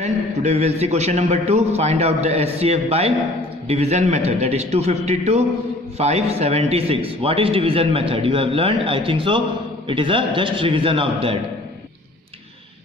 Friend, today we will see question number 2. Find out the SCF by division method. That is 252, 576. What is division method? You have learned, I think so. It is a just revision of that.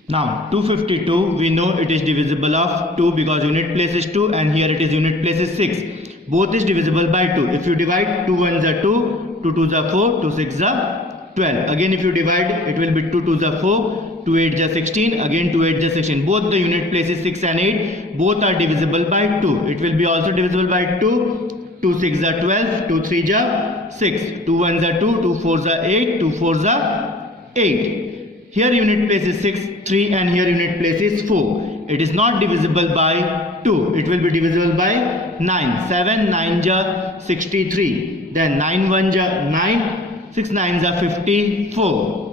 Now 252, we know it is divisible of 2 because unit place is 2 and here it is unit place is 6. Both is divisible by 2. If you divide, 2 1s are 2, 2 2s are 4, 2 6s are 12. Again if you divide, it will be 2 2s are 4, 2 8s are 16, again 2 8s are 16. Both the unit places 6 and 8, both are divisible by 2. It will be also divisible by 2, 2 6s are 12, 2 3s are 6, 2 1s are 2, 2 4s are 8, 2 4s are 8. Here unit place is 6, 3 and here unit place is 4. It is not divisible by 2. It will be divisible by 9. 7 9s are 63. Then 9 1s are 9. 6 9s are 54.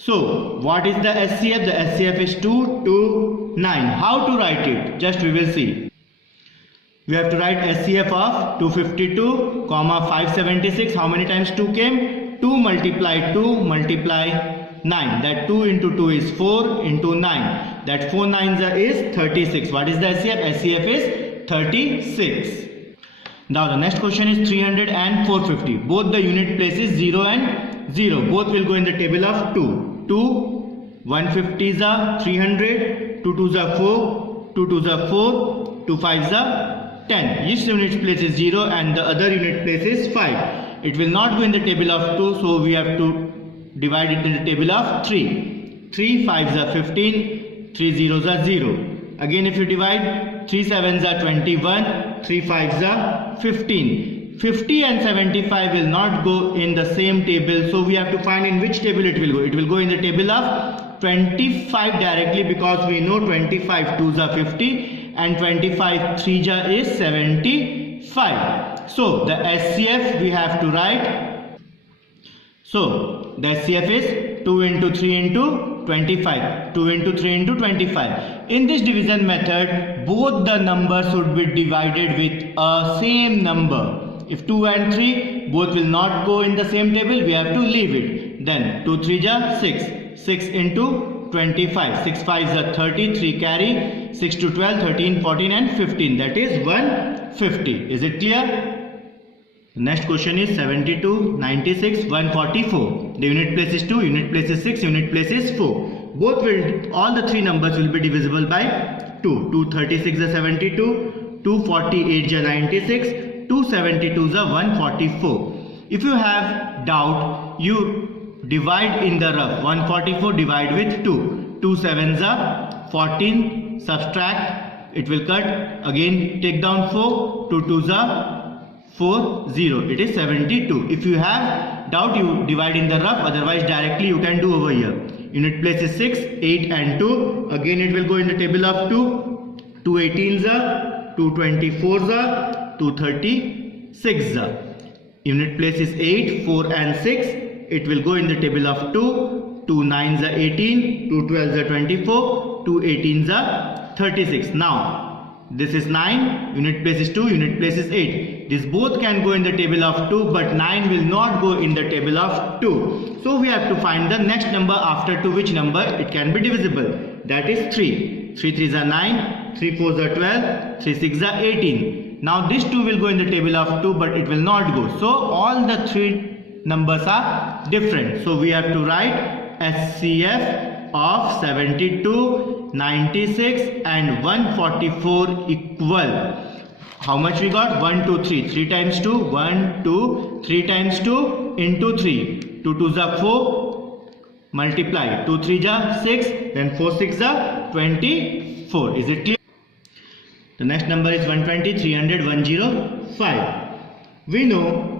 So what is the SCF? The SCF is 2 2 9. How to write it? Just we will see. We have to write SCF of 252, 576. How many times 2 came? 2 multiply 2 multiply 9. That 2 into 2 is 4 into 9. That 4 9s is 36. What is the SCF? SCF is 36. Now the next question is 300 and 450. Both the unit places 0 and 0. Both will go in the table of 2. 2 150s are 300. 2 2s are 4. 2 2s are 4. 2 5s are 10. Each unit place is 0 and the other unit place is 5. It will not go in the table of 2, so we have to divide it in the table of 3. 3 5s are 15. 3 zeros are 0. Again if you divide, 3 7s are 21. 3 5s are 15. 50 and 75 will not go in the same table, so we have to find in which table it will go. It will go in the table of 25 directly because we know 25 2s are 50 and 25 3s is 75. So the SCF we have to write. So the SCF is 2 into 3 into 25. 2 into 3 into 25. In this division method, both the numbers should be divided with a same number. If 2 and 3 both will not go in the same table, we have to leave it. Then 2 3s are 6. 6 into 25. 6 5s are 30. 3 carry. 6 to 12, 13, 14 and 15. That is 150. Is it clear? Next question is 72, 96, 144. The unit place is 2, unit place is 6, unit place is 4. All the three numbers will be divisible by 2. 236 is 72, 248 is 96, 272 is 144. If you have doubt, you divide in the rough. 144 divide with 2. 2 7s are 14, subtract, it will cut. Again take down 4, 2 2s are 4 0. It is 72. If you have doubt, you divide in the rough, otherwise directly you can do over here. Unit place is 6, 8 and 2. Again it will go in the table of 2. 2 18s are, 2 24s are, 2 36s are. Unit place is 8, 4 and 6. It will go in the table of 2. 2 9s are 18, 2 12s are 24, 2 18s are 36. Now this is 9, unit place is 2, unit place is 8. This both can go in the table of 2, but 9 will not go in the table of 2. So we have to find the next number after 2, which number it can be divisible. That is 3. 3 3s are 9, 3 4s are 12, 3 6s are 18. Now this 2 will go in the table of 2, but it will not go. So all the three numbers are different. So we have to write SCF of 72, 96 and 144 equal. How much we got? 1 2 3. 3 times 2, 1 2, 3 times 2 into 3. 2 2s are 4, multiply. 2 3s are 6, then 4 6s are 24. Is it clear? The next number is 120, 300, 105. We know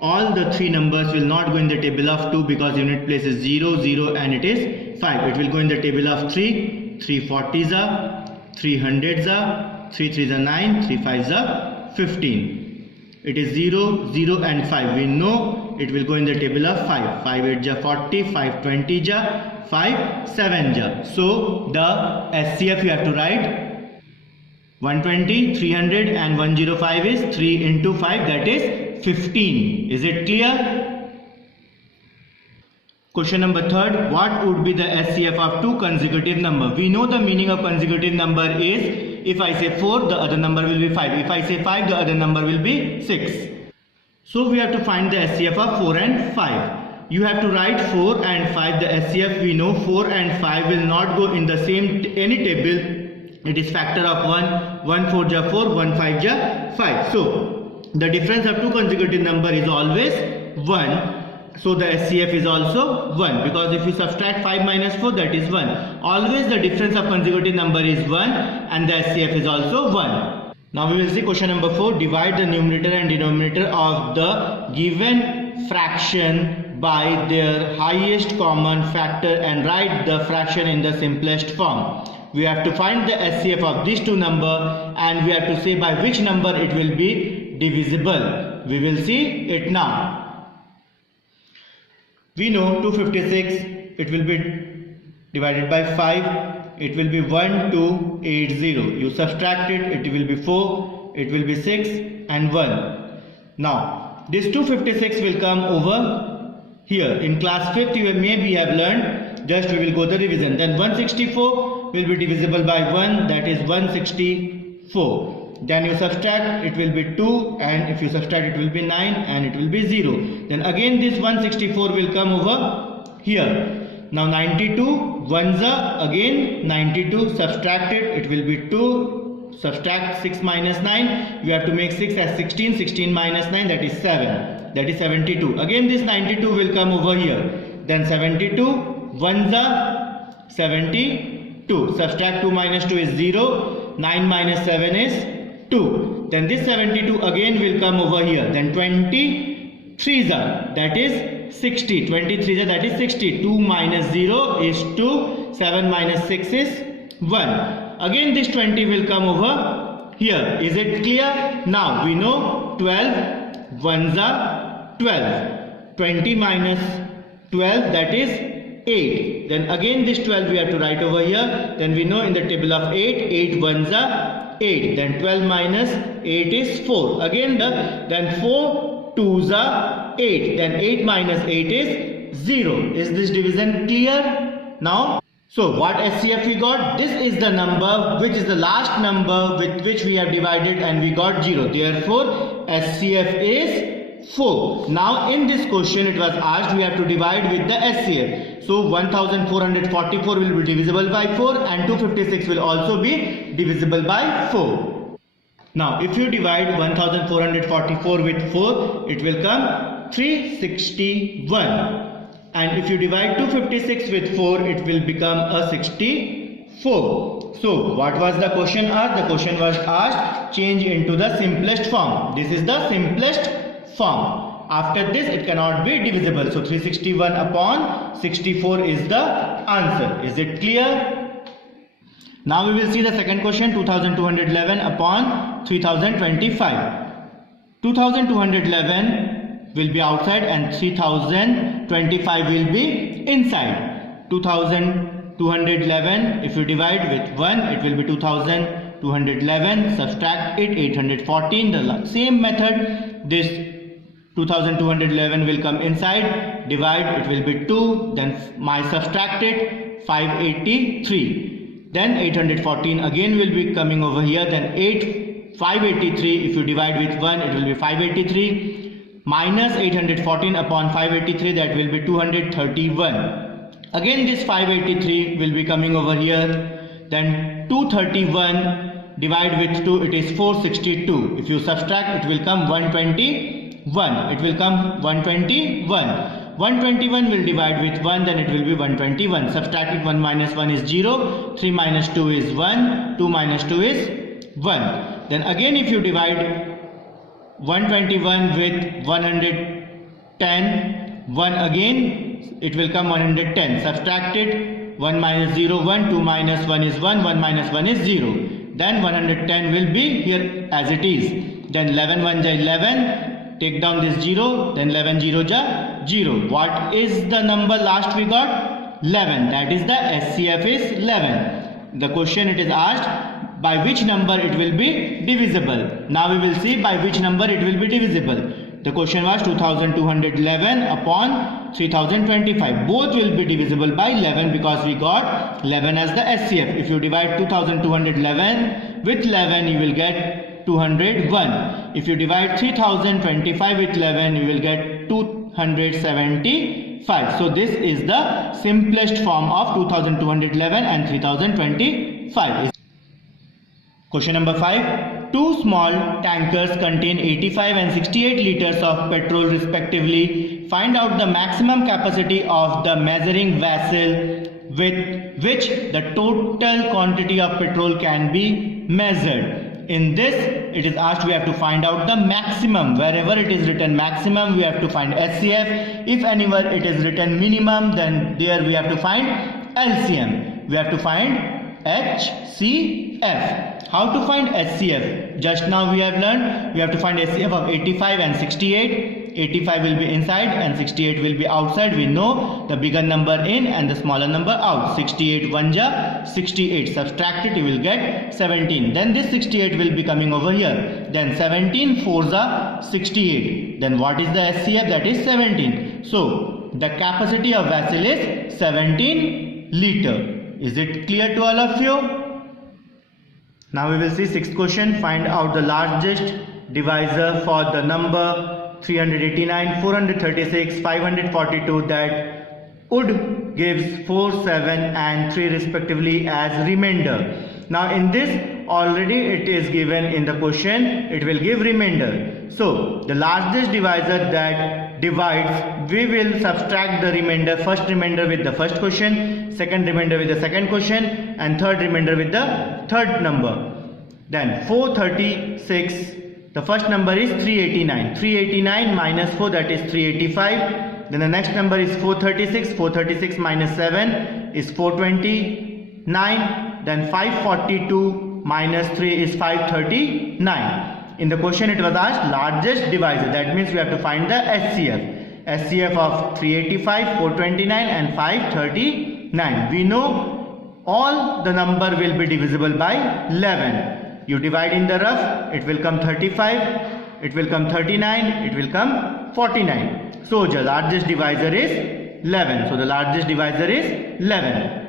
all the three numbers will not go in the table of 2 because unit place is 0, 0 and it is 5. It will go in the table of 3. 3 40s are, 3 100s are, 3 3s are 9, 3 5s are 15. It is 0, 0 and 5. We know it will go in the table of 5. 5 8 ja 40, 5 20 ja, 5 7 ja. So the SCF you have to write 120, 300 and 105 is 3 into 5, that is 15. Is it clear? Question number 3, what would be the SCF of two consecutive number? We know the meaning of consecutive number is, if I say 4, the other number will be 5. If I say 5, the other number will be 6. So we have to find the SCF of 4 and 5. You have to write 4 and 5. The SCF, we know 4 and 5 will not go in the same any table. It is factor of 1. 1 4 ja 4, 1 5 ja 5. So the difference of two consecutive number is always 1. So the SCF is also 1, because if you subtract 5 minus 4, that is 1. Always the difference of consecutive number is 1 and the SCF is also 1. Now we will see question number 4. Divide the numerator and denominator of the given fraction by their highest common factor and write the fraction in the simplest form. We have to find the SCF of these two numbers and we have to say by which number it will be divisible. We will see it now. We know 256, it will be divided by 5, it will be 1280. You subtract it, it will be 4, it will be 6 and 1. Now this 256 will come over here. In class 5th you maybe have learned, just we will go the revision. Then 164 will be divisible by 1, that is 164. Then you subtract, it will be 2, and if you subtract it will be 9 and it will be 0. Then again this 164 will come over here. Now 92, 1s are again 92, subtract it, it will be 2, subtract 6 minus 9, you have to make 6 as 16, 16 minus 9, that is 7, that is 72. Again this 92 will come over here. Then 72, 1s are 72, subtract 2 minus 2 is 0, 9 minus 7 is 2. Then this 72 again will come over here. Then 23s are, that is 60. 23s are, that is 60. 2 minus 0 is 2. 7 minus 6 is 1. Again this 20 will come over here. Is it clear? Now we know 12. 1s are 12. 20 minus 12, that is 8. Then again this 12 we have to write over here. Then we know in the table of 8, 8 1s are 8. Then 12 minus 8 is 4. Again then 4 2s are 8. Then 8 minus 8 is 0. Is this division clear? Now, so what SCF we got? This is the number which is the last number with which we have divided and we got 0. Therefore, SCF is 4. Now in this question it was asked we have to divide with the SCF. So 1444 will be divisible by 4 and 256 will also be divisible by 4. Now if you divide 1444 with 4, it will come 361. And if you divide 256 with 4, it will become a 64. So what was the question asked? The question was asked change into the simplest form. This is the simplest form. After this it cannot be divisible. So 361 upon 64 is the answer. Is it clear? Now we will see the second question. 2211 upon 3025. 2211 will be outside and 3025 will be inside. 2211 if you divide with 1 it will be 2211. Subtract it 814. The same method. This 2211 will come inside, divide, it will be 2, then my subtracted 583, then 814 again will be coming over here, then 583 if you divide with 1 it will be 583, minus 814 upon 583 that will be 231, again this 583 will be coming over here, then 231 divide with 2 it is 462, if you subtract it will come 121, it will come 121. 121 will divide with 1, then it will be 121. Subtract it, 1 minus 1 is 0, 3 minus 2 is 1, 2 minus 2 is 1. Then again if you divide 121 with 110, 1 again, it will come 110. Subtract it, 1 minus 0, 1, 2 minus 1 is 1, 1 minus 1 is 0. Then 110 will be here as it is. Then 11 1 ja 11. Take down this 0, then 11 0 ja 0. What is the number last we got? 11. That is the SCF is 11. The question it is asked by which number it will be divisible. Now we will see by which number it will be divisible. The question was 2211 upon 3025. Both will be divisible by 11 because we got 11 as the SCF. If you divide 2211 with 11, you will get 201. If you divide 3025 with 11, you will get 275. So this is the simplest form of 2211 and 3025. Question number 5. Two small tankers contain 85 and 68 liters of petrol respectively. Find out the maximum capacity of the measuring vessel with which the total quantity of petrol can be measured. In this, it is asked we have to find out the maximum. Wherever it is written maximum, we have to find SCF. If anywhere it is written minimum, then there we have to find LCM. We have to find HCF. How to find SCF? Just now we have learned we have to find SCF of 85 and 68. 85 will be inside and 68 will be outside. We know the bigger number in and the smaller number out. 68 1 ja 68. Subtract it, you will get 17. Then this 68 will be coming over here. Then 17 4 ja 68. Then what is the SCF? That is 17. So the capacity of vessel is 17 liter. Is it clear to all of you? Now we will see sixth question. Find out the largest divisor for the number 389, 436, 542 that would gives 4, 7 and 3 respectively as remainder. Now in this already it is given in the question, it will give remainder. So the largest divisor that divides, we will subtract the remainder, first remainder with the first question, second remainder with the second question and third remainder with the third number. Then 436, the first number is 389. 389 minus 4, that is 385. Then the next number is 436. 436 minus 7 is 429. Then 542 minus 3 is 539. In the question it was asked largest divisor. That means we have to find the SCF. SCF of 385, 429 and 539. We know all the number will be divisible by 11. You divide in the rough, it will come 35, it will come 39, it will come 49. So the largest divisor is 11. So the largest divisor is 11.